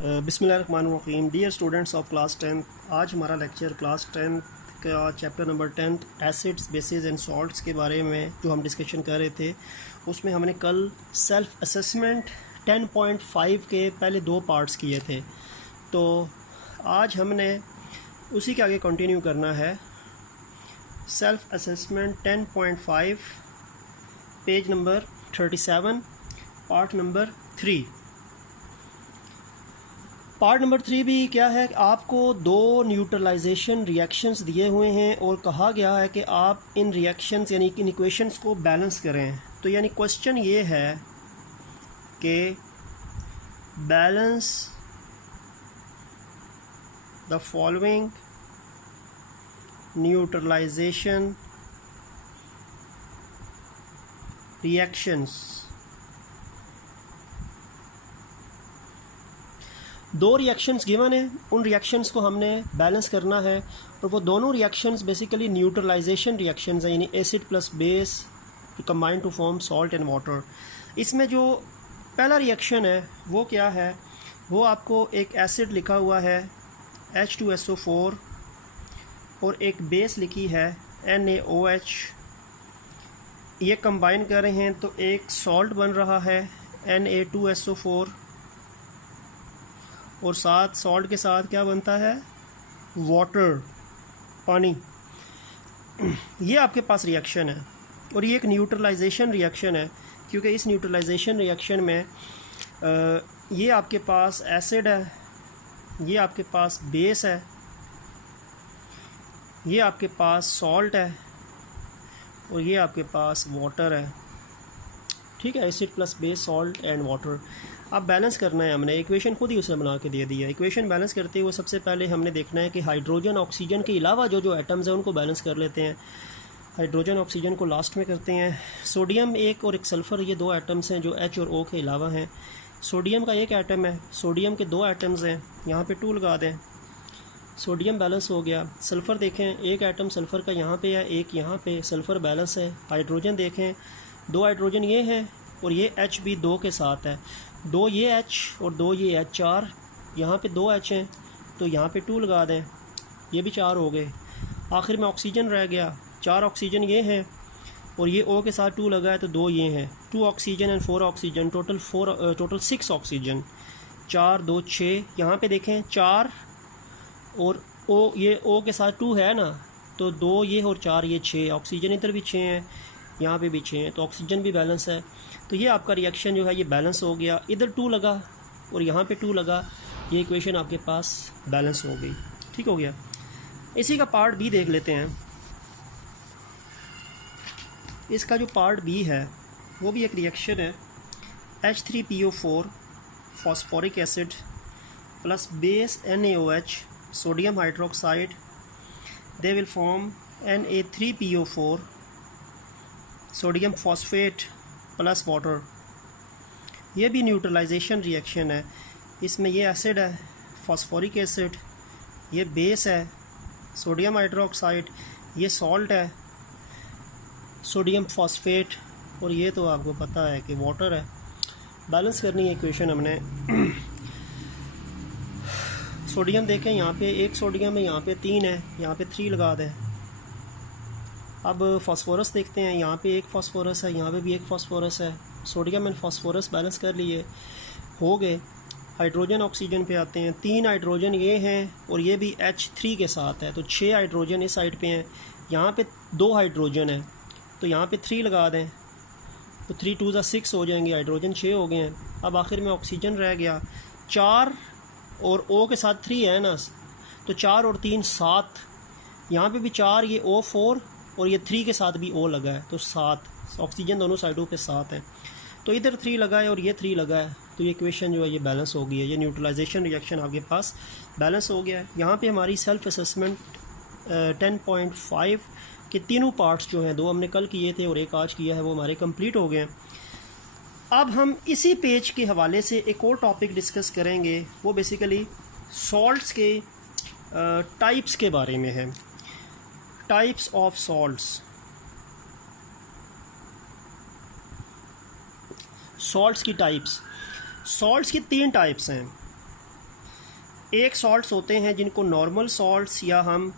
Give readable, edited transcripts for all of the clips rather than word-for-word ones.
बिस्मिल्लाहिर्रहमानिर्रहीम। Dear students of class 10, आज हमारा लेक्चर क्लास 10 का chapter number 10 acids bases and salts के बारे में जो हम डिस्कशन कर रहे थे, उसमें हमने कल सेल्फ असेसमेंट 10.5 के पहले दो पार्ट्स किए थे। तो आज हमने उसी के आगे कंटिन्यू करना है। Self assessment 10.5 page number 37 part number 3। Part number 3 भी क्या है, आपको दो न्यूट्रलाइजेशन रिएक्शंस दिए हुए हैं और कहा गया है कि आप इन रिएक्शंस यानी इन इक्वेशंस को बैलेंस करें। तो यानी क्वेश्चन ये है कि balance the following neutralization reactions. दो रिएक्शंस गिवन है, उन रिएक्शंस को हमने बैलेंस करना है और वो दोनों रिएक्शंस बेसिकली न्यूट्रलाइजेशन रिएक्शंस हैं, यानी acid plus base combine to form salt and water. इसमें जो पहला रिएक्शन है वो क्या है, वो आपको एक एसिड लिखा हुआ है H2SO4 और एक बेस लिखी है NaOH। ये कंबाइन कर रहे हैं तो एक सॉल्ट बन रहा है Na2SO4 और साथ सॉल्ट के साथ क्या बनता है, वाटर, पानी। ये आपके पास रिएक्शन है और ये एक न्यूट्रलाइजेशन रिएक्शन है, क्योंकि इस न्यूट्रलाइजेशन रिएक्शन में ये आपके पास एसिड है, ये आपके पास बेस है, ये आपके पास सॉल्ट है और ये आपके पास वाटर है। ठीक है, acid plus base salt and water. अब बैलेंस करना है हमने, इक्वेशन खुद ही उसे बना के दे दिया। इक्वेशन बैलेंस करते हुए सबसे पहले हमने देखना है कि हाइड्रोजन ऑक्सीजन के अलावा जो एटम्स हैं उनको बैलेंस कर लेते हैं। हाइड्रोजन ऑक्सीजन को लास्ट में करते हैं। सोडियम एक और एक सल्फ़र, ये दो एटम्स हैं जो H और O के अलावा हैं। सोडियम का एक एटम है, सोडियम के दो एटम्स हैं, यहाँ पे 2 लगा दें, सोडियम बैलेंस हो गया। सल्फ़र देखें, एक एटम सल्फ़र का यहाँ पे है, एक यहाँ पे, सल्फ़र बैलेंस है। हाइड्रोजन देखें, 2 हाइड्रोजन ये हैं और ये H भी 2 के साथ है, 2 ये H और 2 ये H, 4 यहाँ पे 2 H हैं तो यहाँ पे 2 लगा दें, ये भी 4 हो गए। आखिर में ऑक्सीजन रह गया, 4 ऑक्सीजन ये हैं और ये O के साथ 2 लगा है तो 2 ये हैं, 2 oxygen and 4 oxygen, total 6 oxygen. 4 2 6, यहाँ पे देखें 4 और O, ये O के साथ 2 है ना, तो 2 ये और 4 ये 6 ऑक्सीजन, इधर भी 6 हैं, यहाँ पे भी 6 हैं, तो ऑक्सीजन भी बैलेंस है। तो ये आपका रिएक्शन जो है ये बैलेंस हो गया। इधर 2 लगा और यहाँ पे 2 लगा, ये इक्वेशन आपके पास बैलेंस हो गई। ठीक हो गया। इसी का पार्ट बी देख लेते हैं। इसका जो पार्ट बी है वो भी एक रिएक्शन है, H3PO4 phosphoric acid plus base NaOH sodium hydroxide, they will form Na3PO4 sodium phosphate plus water. ये भी न्यूट्रलाइजेशन रिएक्शन है। इसमें ये एसिड है फॉस्फोरिक एसिड, ये बेस है सोडियम हाइड्रोक्साइड, ये सॉल्ट है सोडियम फॉस्फेट और ये तो आपको पता है कि वाटर है। बैलेंस करनी है इक्वेशन हमने। सोडियम देखें, यहाँ पे एक सोडियम है, यहाँ पे 3 है, यहाँ पे 3 लगा दें। अब फास्फोरस देखते हैं, यहाँ पे एक फास्फोरस है, यहाँ पे भी एक फास्फोरस है। सोडियम एंड फास्फोरस बैलेंस कर लिए, हो गए। हाइड्रोजन ऑक्सीजन पे आते हैं, 3 हाइड्रोजन ये हैं और ये भी H3 के साथ है, तो 6 हाइड्रोजन इस साइड पे हैं। यहाँ पे 2 हाइड्रोजन है तो यहाँ पे 3 लगा दें, तो 3 2 6 हो जाएंगे, हाइड्रोजन 6 हो गए हैं। अब आखिर में ऑक्सीजन रह गया 4 और O के साथ 3 है ना, तो 4 और 3 7, यहाँ पे भी 4, ये O4 और ये 3 के साथ भी O लगा है, तो 7 ऑक्सीजन दोनों साइडों पे 7 है। तो इधर 3 लगा है और ये 3 लगा है, तो ये इक्वेशन जो है ये बैलेंस हो गई है। ये न्यूट्रलाइजेशन रिएक्शन आपके पास बैलेंस हो गया है। यहाँ पे हमारी सेल्फ असेसमेंट 10.5 के तीनों पार्ट्स जो हैं, 2 हमने कल किए थे और एक आज किया है, वो हमारे कंप्लीट हो गए हैं। अब हम इसी पेज के हवाले से एक और टॉपिक डिस्कस करेंगे, वो बेसिकली सॉल्ट्स के टाइप्स के बारे में है। Types of salts. सॉल्ट्स की टाइप्स, सॉल्ट्स की 3 टाइप्स हैं। एक सॉल्ट्स होते हैं जिनको नॉर्मल सॉल्ट्स या हम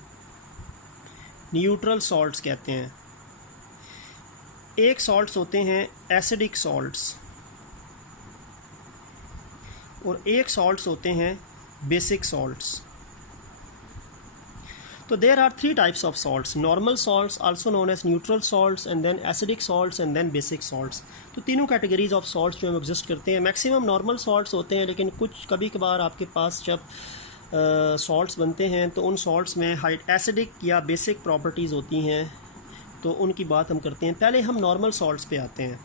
न्यूट्रल सॉल्ट्स कहते हैं। एक सॉल्ट्स होते हैं एसिडिक सॉल्ट्स और एक सॉल्ट्स होते हैं बेसिक सॉल्ट्स। तो there are three types of salts, normal salts also known as neutral salts and then acidic salts and then basic salts. तो तीनों कैटेगरीज ऑफ सॉल्ट्स जो हम एग्जिस्ट करते हैं। मैक्सिमम नॉर्मल सॉल्ट्स होते हैं, लेकिन कुछ कभी कभार आपके पास जब सॉल्ट्स बनते हैं तो उन सॉल्ट्स में एसिडिक या बेसिक प्रॉपर्टीज़ होती हैं, तो उनकी बात हम करते हैं। पहले हम नॉर्मल सॉल्ट्स पे आते हैं।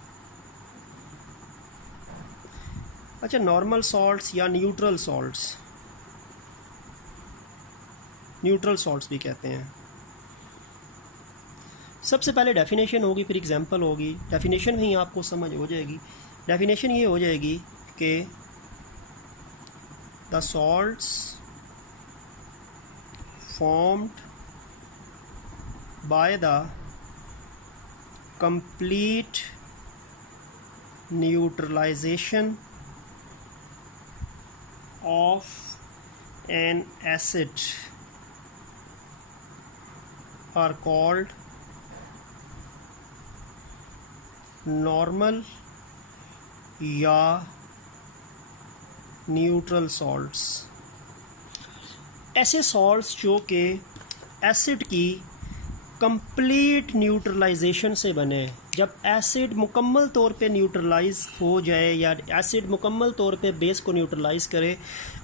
अच्छा, नॉर्मल सॉल्ट्स या न्यूट्रल सॉल्ट्स, न्यूट्रल सॉल्ट्स भी कहते हैं। सबसे पहले डेफिनेशन होगी, फिर एग्जांपल होगी। डेफिनेशन ही आपको समझ हो जाएगी। डेफिनेशन ये हो जाएगी कि the salts formed by the complete neutralization of an acid are called normal या न्यूट्रल सॉल्ट्स। ऐसे सॉल्ट्स जो कि एसिड की कंप्लीट न्यूट्रलाइजेशन से बने। जब एसिड मुकम्मल तौर पे न्यूट्रलाइज हो जाए या एसिड मुकम्मल तौर पे बेस को न्यूट्रलाइज करे,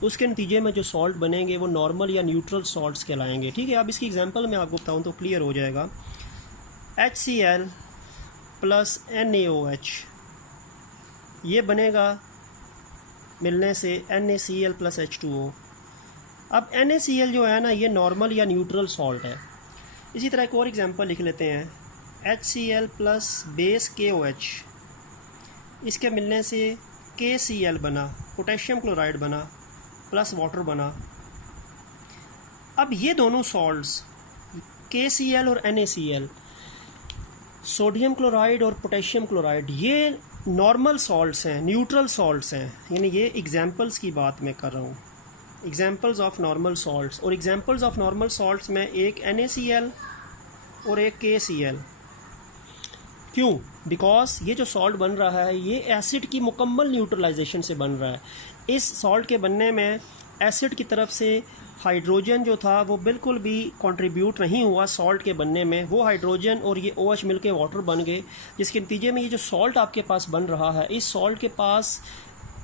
उसके नतीजे में जो सॉल्ट बनेंगे वो नॉर्मल या न्यूट्रल सॉल्ट्स कहलाएंगे। ठीक है, अब इसकी एग्जांपल मैं आपको बताऊं तो क्लियर हो जाएगा। HCl प्लस NaOH ये बनेगा मिलने से NaCl प्लस H2O। अब NaCl जो है ना, ये नॉर्मल या न्यूट्रल सॉल्ट है। इसी तरह एक और एग्जांपल लिख लेते हैं। HCl प्लस बेस KOH, इसके मिलने से KCl बना, पोटेशियम क्लोराइड बना प्लस वाटर बना। अब ये दोनों सॉल्ट्स KCl और NaCl, सोडियम क्लोराइड और पोटेशियम क्लोराइड, ये नॉर्मल सॉल्ट्स हैं, न्यूट्रल सॉल्ट्स हैं। यानी ये एग्जांपल्स की बात मैं कर रहा हूँ, एग्जांपल्स ऑफ नॉर्मल सॉल्ट्स। और एग्जांपल्स ऑफ नॉर्मल सॉल्ट्स में एक NaCl और एक KCl। क्यों? बिकॉज ये जो सॉल्ट बन रहा है ये एसिड की मुकम्मल न्यूट्रलाइजेशन से बन रहा है। इस सॉल्ट के बनने में एसिड की तरफ से हाइड्रोजन जो था वो बिल्कुल भी कंट्रीब्यूट नहीं हुआ सॉल्ट के बनने में। वो हाइड्रोजन और ये OH मिलके वाटर बन गए, जिसके नतीजे में ये जो सॉल्ट आपके पास बन रहा है, इस सॉल्ट के पास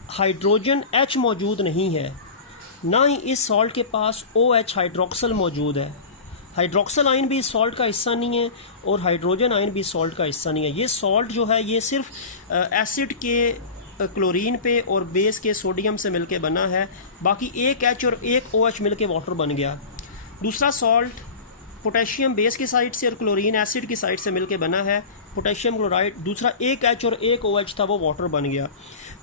हाइड्रोजन H मौजूद नहीं है, ना ही इस सॉल्ट के पास OH हाइड्रोक्सल मौजूद है। हाइड्रोक्सल आयन भी इस सॉल्ट का हिस्सा नहीं है और हाइड्रोजन आयन भी सॉल्ट का हिस्सा नहीं है। ये सॉल्ट जो है ये सिर्फ एसिड के क्लोरीन पे और बेस के सोडियम से मिलके बना है। बाकी एक H और एक OH मिलके वाटर बन गया। दूसरा सॉल्ट पोटेशियम बेस की साइड से और क्लोरीन एसिड की साइड से मिलके बना है, पोटेशियम क्लोराइड। दूसरा एक H और एक OH था, वो वाटर बन गया।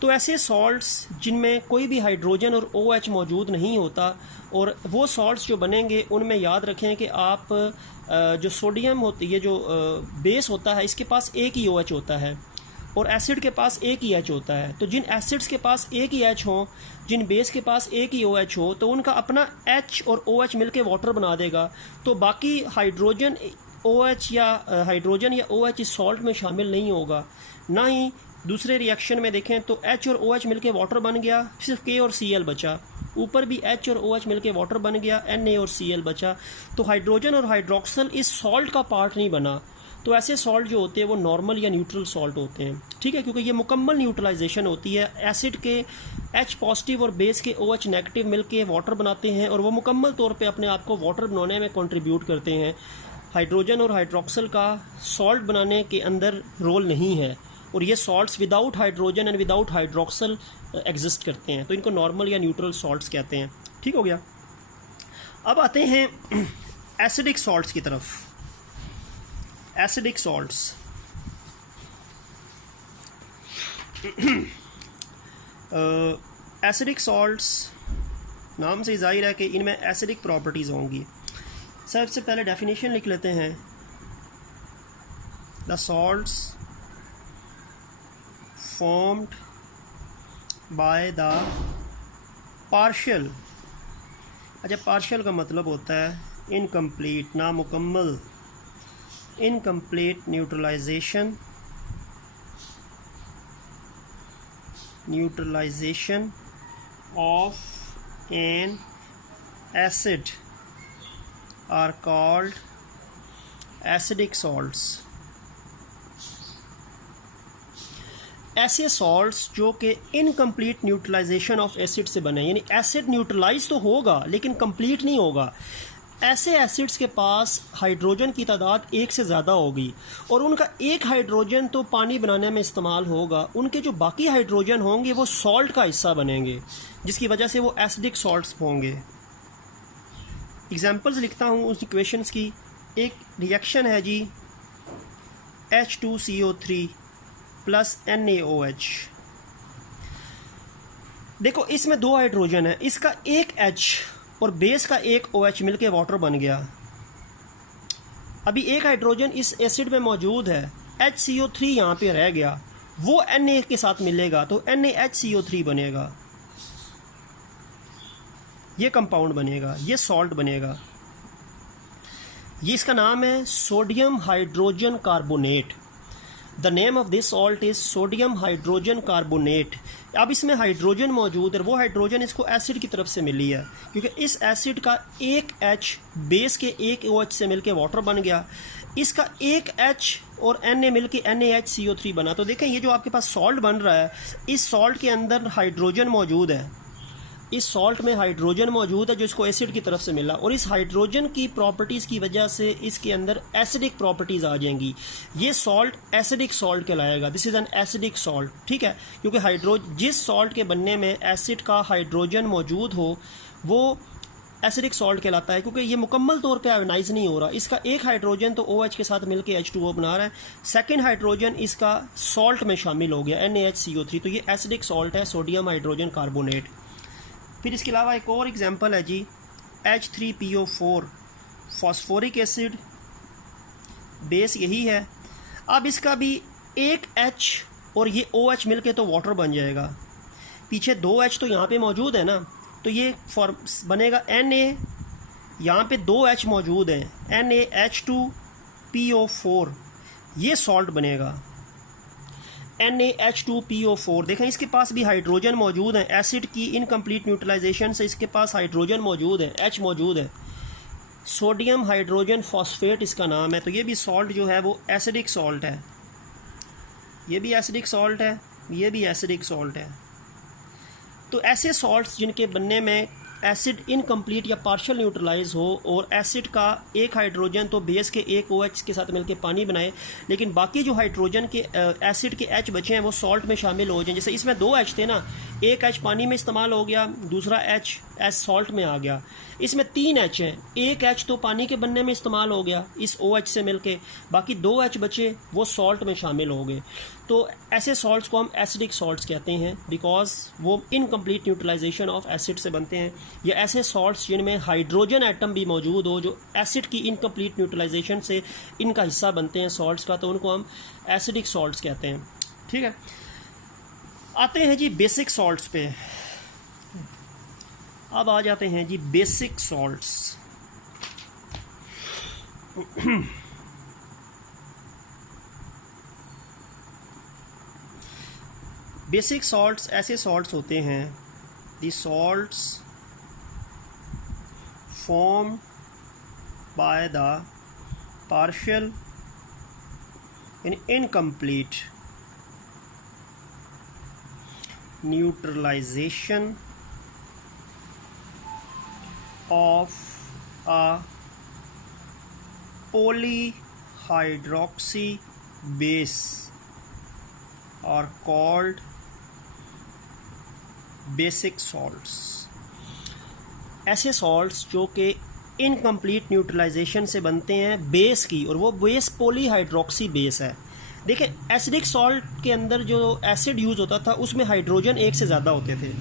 तो ऐसे सॉल्ट्स जिनमें कोई भी हाइड्रोजन और OH मौजूद नहीं होता, और वो सॉल्ट्स जो बनेंगे उनमें याद रखें कि आप जो सोडियम होती है, जो बेस होता है, इसके पास एक ही OH होता है और एसिड के पास एक ही H होता है। तो जिन एसिड्स के पास एक ही H हो, जिन बेस के पास एक ही OH हो, तो उनका अपना H और OH मिलके वाटर बना देगा। तो बाकी हाइड्रोजन OH या हाइड्रोजन या OH इस सॉल्ट में शामिल नहीं होगा। ना ही दूसरे रिएक्शन में देखें तो H और OH मिलके वाटर बन गया, सिर्फ K और Cl बचा। ऊपर भी H और OH मिलके वाटर बन गया, Na और Cl बचा। तो हाइड्रोजन और हाइड्रोक्सल इस सॉल्ट का पार्ट नहीं बना। तो ऐसे सॉल्ट जो होते हैं वो नॉर्मल या न्यूट्रल सॉल्ट होते हैं। ठीक है, क्योंकि ये मुकम्मल न्यूट्रलाइजेशन होती है। एसिड के H पॉजिटिव और बेस के OH नेगेटिव मिलके वाटर बनाते हैं और वो मुकम्मल तौर पे अपने आप को वाटर बनाने में कंट्रीब्यूट करते हैं। हाइड्रोजन और हाइड्रोक्सल का सॉल्ट बनाने के अंदर रोल नहीं है, और ये salts without hydrogen and without hydroxyl exist करते हैं। तो इनको नॉर्मल या न्यूट्रल सॉल्ट्स कहते हैं। ठीक हो गया। अब आते हैं एसिडिक सॉल्ट्स की तरफ। एसिडिक सॉल्ट्स एसिडिक सॉल्ट्स नाम से जाहिर है कि इनमें एसिडिक प्रॉपर्टीज़ होंगी। सबसे पहले डेफिनेशन लिख लेते हैं। The salts formed by the partial अच्छा, पार्शियल का मतलब होता है इनकम्प्लीट, नामुकम्मल, incomplete neutralization, neutralization of an acid are called acidic salts. ऐसे सॉल्ट्स जो कि इनकम्प्लीट न्यूट्रलाइजेशन ऑफ एसिड से बने, यानी एसिड न्यूट्रलाइज तो होगा लेकिन कंप्लीट नहीं होगा। ऐसे एसिड्स के पास हाइड्रोजन की तादाद एक से ज़्यादा होगी और उनका एक हाइड्रोजन तो पानी बनाने में इस्तेमाल होगा, उनके जो बाकी हाइड्रोजन होंगे वो सॉल्ट का हिस्सा बनेंगे, जिसकी वजह से वो एसिडिक सॉल्ट्स होंगे। एग्जांपल्स लिखता हूँ उस इक्वेशंस की। एक रिएक्शन है जी H2CO3 प्लस NaOH। देखो इसमें दो हाइड्रोजन है, इसका एक H और बेस का एक OH मिलके वाटर बन गया। अभी एक हाइड्रोजन इस एसिड में मौजूद है, HCO3 यहाँ पे रह गया, वो Na के साथ मिलेगा तो NaHCO3 बनेगा, ये कंपाउंड बनेगा, ये सॉल्ट बनेगा। ये इसका नाम है sodium hydrogen carbonate. The name of this salt is sodium hydrogen carbonate. अब इसमें हाइड्रोजन मौजूद है, वो हाइड्रोजन इसको एसिड की तरफ से मिली है, क्योंकि इस एसिड का एक H बेस के एक OH से मिलके वाटर बन गया, इसका एक H और Na मिलके NaHCO3 बना। तो देखें ये जो आपके पास सॉल्ट बन रहा है, इस सॉल्ट के अंदर हाइड्रोजन मौजूद है, इस सॉल्ट में हाइड्रोजन मौजूद है जो इसको एसिड की तरफ से मिला, और इस हाइड्रोजन की प्रॉपर्टीज़ की वजह से इसके अंदर एसिडिक प्रॉपर्टीज़ आ जाएंगी। ये सॉल्ट एसिडिक सॉल्ट कहलाएगा। This is an acidic salt, ठीक है, क्योंकि जिस सॉल्ट के बनने में एसिड का हाइड्रोजन मौजूद हो वो एसिडिक सॉल्ट कहलाता है, क्योंकि ये मुकम्मल तौर पे आयोनाइज नहीं हो रहा। इसका एक हाइड्रोजन तो OH के साथ मिलकर H2O बना रहा है, सेकेंड हाइड्रोजन इसका सॉल्ट में शामिल हो गया NaHCO3, तो ये एसिडिक सॉल्ट है, सोडियम हाइड्रोजन कार्बोनेट। फिर इसके अलावा एक और एग्जांपल है जी H3PO4 फॉस्फोरिक एसिड, बेस यही है। अब इसका भी एक H और ये OH मिलके तो वाटर बन जाएगा, पीछे दो H तो यहाँ पे मौजूद है ना, तो ये बनेगा Na, यहाँ पे दो H मौजूद हैं NaH2PO4, ये सॉल्ट बनेगा NaH2PO4। देखें इसके पास भी हाइड्रोजन मौजूद है, एसिड की इनकम्प्लीट न्यूट्रलाइजेशन से इसके पास हाइड्रोजन मौजूद है, H मौजूद है, सोडियम हाइड्रोजन फॉस्फेट इसका नाम है। तो ये भी सॉल्ट जो है वो एसिडिक सॉल्ट है, ये भी एसिडिक सॉल्ट है, ये भी एसिडिक सॉल्ट है। तो ऐसे सॉल्ट्स जिनके बनने में एसिड इनकम्प्लीट या पार्शियल न्यूट्रलाइज हो और एसिड का एक हाइड्रोजन तो बेस के एक OH के साथ मिलकर पानी बनाए, लेकिन बाकी जो हाइड्रोजन के एसिड के H बचे हैं वो सॉल्ट में शामिल हो जाएं। जैसे इसमें दो H थे ना, एक H पानी में इस्तेमाल हो गया, दूसरा H सॉल्ट में आ गया। इसमें तीन H हैं, एक H तो पानी के बनने में इस्तेमाल हो गया इस OH से मिलके, बाकी दो H बचे वो सॉल्ट में शामिल हो गए। तो ऐसे सॉल्ट्स को हम एसिडिक सॉल्ट्स कहते हैं, बिकॉज वो इनकम्प्लीट न्यूट्रलाइजेशन ऑफ एसिड से बनते हैं। या ऐसे सॉल्ट्स जिनमें हाइड्रोजन एटम भी मौजूद हो जो एसिड की इनकम्प्लीट न्यूट्रलाइजेशन से इनका हिस्सा बनते हैं सॉल्ट्स का, तो उनको हम एसिडिक सॉल्ट्स कहते हैं। ठीक है, आते हैं जी बेसिक सॉल्ट्स पे। अब आ जाते हैं जी बेसिक सॉल्ट्स। बेसिक सॉल्ट्स ऐसे सॉल्ट्स होते हैं, the salts form by the partial in incomplete neutralization of a polyhydroxy base are called basic salts। ऐसे सॉल्ट्स जो कि इनकम्प्लीट न्यूट्रलाइजेशन से बनते हैं बेस की, और वो बेस पॉलीहाइड्रोक्सी बेस है। देखिए एसिडिक सॉल्ट के अंदर जो एसिड यूज़ होता था उसमें हाइड्रोजन एक से ज़्यादा होते थे।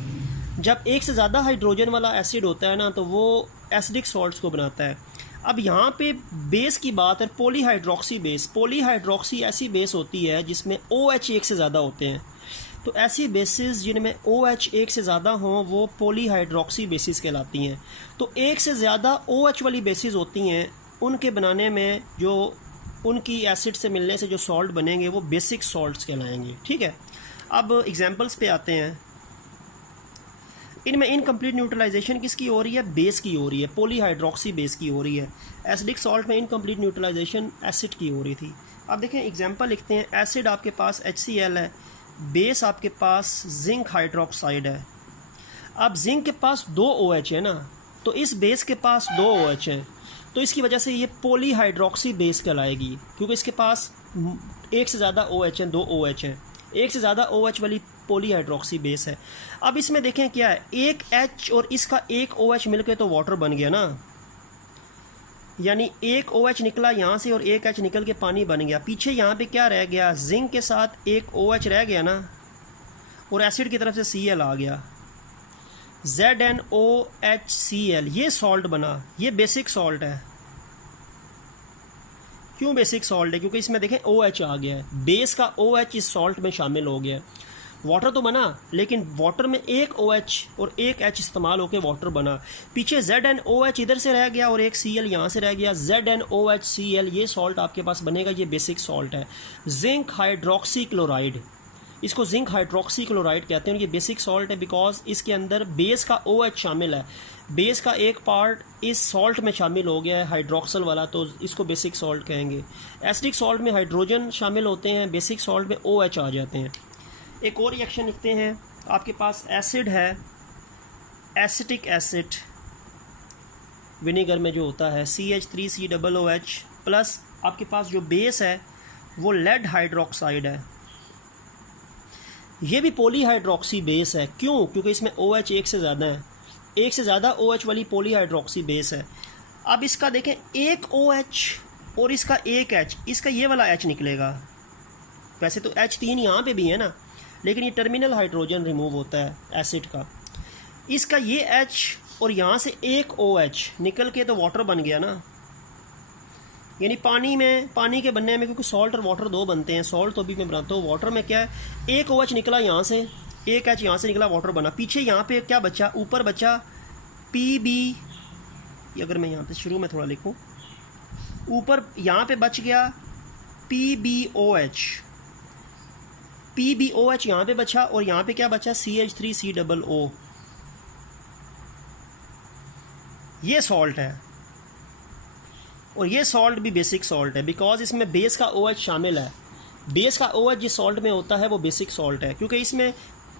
जब एक से ज़्यादा हाइड्रोजन वाला एसिड होता है ना तो वो एसिडिक सॉल्ट्स को बनाता है। अब यहाँ पे बेस की बात है, पॉलीहाइड्रोक्सी बेस। पॉलीहाइड्रोक्सी ऐसी बेस होती है जिसमें OH एक से ज़्यादा होते हैं। तो ऐसी बेसिस जिनमें OH एक से ज़्यादा हों वो पॉलीहाइड्रोक्सी बेसिस कहलाती हैं। तो एक से ज़्यादा OH वाली बेसिस होती हैं, उनके बनाने में जो उनकी एसिड से मिलने से जो सॉल्ट बनेंगे वो बेसिक सॉल्ट्स कहलाएंगे। ठीक है, अब एग्जांपल्स पे आते हैं। इनमें इनकम्प्लीट न्यूट्रलाइजेशन किसकी हो रही है? बेस की हो रही है, पॉलीहाइड्रोक्सी बेस की हो रही है। एसिडिक सॉल्ट में इनकम्प्लीट न्यूट्रलाइजेशन एसिड की हो रही थी। अब देखें एग्जांपल लिखते हैं। एसिड आपके पास HCl है, बेस आपके पास जिंक हाइड्रोक्साइड है। अब जिंक के पास 2 OH है ना, तो इस बेस के पास 2 OH हैं, तो इसकी वजह से ये पॉलीहाइड्रोक्सी बेस कहलाएगी, क्योंकि इसके पास एक से ज़्यादा OH हैं, 2 OH हैं, एक से ज़्यादा OH वाली पॉलीहाइड्रोक्सी बेस है। अब इसमें देखें क्या है, एक H और इसका एक OH मिलकर तो वाटर बन गया ना, यानी एक OH निकला यहाँ से और एक H निकल के पानी बन गया। पीछे यहाँ पे क्या रह गया? जिंक के साथ एक OH रह गया ना, और एसिड की तरफ से Cl आ गया, ZnOHCl, ये सॉल्ट बना। ये बेसिक सॉल्ट है। क्यों बेसिक सॉल्ट है? क्योंकि इसमें देखें OH आ गया है, बेस का OH इस सॉल्ट में शामिल हो गया है। वाटर तो बना, लेकिन वाटर में एक OH और एक H इस्तेमाल होकर वाटर बना। पीछे ZnOH इधर से रह गया और एक Cl यहाँ से रह गया, ZnOHCl, ये सॉल्ट आपके पास बनेगा। ये बेसिक सॉल्ट है। जिंक हाइड्रोक्सी क्लोराइड, इसको जिंक हाइड्रोक्सी क्लोराइड कहते हैं। ये बेसिक सॉल्ट है बिकॉज इसके अंदर बेस का OH शामिल है। बेस का एक पार्ट इस सॉल्ट में शामिल हो गया है, हाइड्रोक्सल वाला, तो इसको बेसिक सॉल्ट कहेंगे। एसिडिक सॉल्ट में हाइड्रोजन शामिल होते हैं, बेसिक सॉल्ट में OH आ जाते हैं। एक और रिएक्शन लिखते हैं। आपके पास एसिड है, एसिटिक एसिड विनेगर में जो होता है, CH3COOH प्लस आपके पास जो बेस है वो लेड हाइड्रोक्साइड है। ये भी पॉलीहाइड्रोक्सी बेस है। क्यों? क्योंकि इसमें OH एक से ज़्यादा है, एक से ज़्यादा OH वाली पॉलीहाइड्रोक्सी बेस है। अब इसका देखें, एक OH और इसका एक H, इसका ये वाला H निकलेगा। वैसे तो H3 यहाँ पे भी है ना, लेकिन ये टर्मिनल हाइड्रोजन रिमूव होता है एसिड का। इसका ये H और यहाँ से एक OH निकल के तो वाटर बन गया ना, यानी पानी के बनने में, क्योंकि सॉल्ट और वाटर 2 बनते हैं। सॉल्ट तो अभी मैं बनाता हूँ, वाटर में क्या है, एक OH निकला यहाँ से, एक H यहाँ से निकला, वाटर बना। पीछे यहाँ पे क्या बचा? ऊपर बचा PB। अगर मैं यहाँ पे शुरू में थोड़ा लिखूँ, ऊपर यहाँ पे बच गया PbOH, PbOH यहाँ पे बचा, और यहाँ पे क्या बचा? CH3COO। ये सॉल्ट है, और ये सॉल्ट भी बेसिक सॉल्ट है बिकॉज इसमें बेस का OH शामिल है। बेस का OH जिस सॉल्ट में होता है वो बेसिक सॉल्ट है, क्योंकि इसमें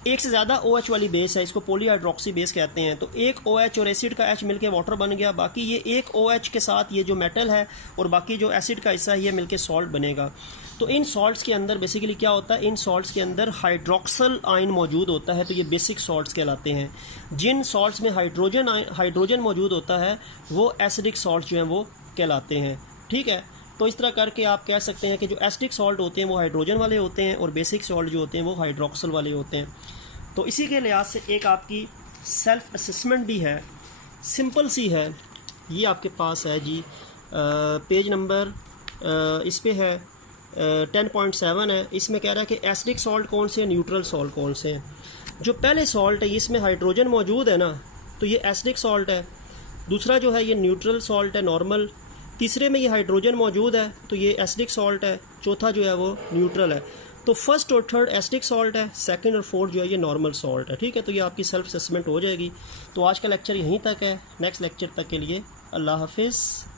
एक से ज़्यादा OH वाली बेस है, इसको पॉलीहाइड्रोक्सी बेस कहते हैं। तो एक OH और एसिड का H मिलके वाटर बन गया। बाकी ये एक OH के साथ ये जो मेटल है और बाकी जो एसिड का हिस्सा है ये मिलके सॉल्ट बनेगा। तो इन सॉल्ट्स के अंदर बेसिकली क्या होता है, इन सॉल्ट्स के अंदर हाइड्रोक्सल आयन मौजूद होता है, तो ये बेसिक सॉल्ट्स कहलाते हैं। जिन सॉल्ट्स में हाइड्रोजन मौजूद होता है वो एसिडिक सॉल्ट्स जो हैं वो कहलाते हैं। ठीक है, तो इस तरह करके आप कह सकते हैं कि जो एसिडिक सॉल्ट होते हैं वो हाइड्रोजन वाले होते हैं और बेसिक सॉल्ट जो होते हैं वो हाइड्रोक्सल वाले होते हैं। तो इसी के लिहाज से एक आपकी सेल्फ असेसमेंट भी है, सिंपल सी है। ये आपके पास है जी, पेज नंबर इस पे है 10.7 है। इसमें कह रहा है कि एसिडिक सॉल्ट कौन से हैं, न्यूट्रल सॉल्ट कौन से हैं। जो पहले सॉल्ट है इसमें हाइड्रोजन मौजूद है ना, तो ये एसिडिक सॉल्ट है। दूसरा जो है ये न्यूट्रल सॉल्ट है, नॉर्मल। तीसरे में ये हाइड्रोजन मौजूद है तो ये एसिडिक सॉल्ट है। चौथा जो है वो न्यूट्रल है। तो फर्स्ट और थर्ड एसिडिक सॉल्ट है, सेकंड और फोर्थ जो है ये नॉर्मल सॉल्ट है। ठीक है, तो ये आपकी सेल्फ असेसमेंट हो जाएगी। तो आज का लेक्चर यहीं तक है। नेक्स्ट लेक्चर तक के लिए अल्लाह हाफिज़।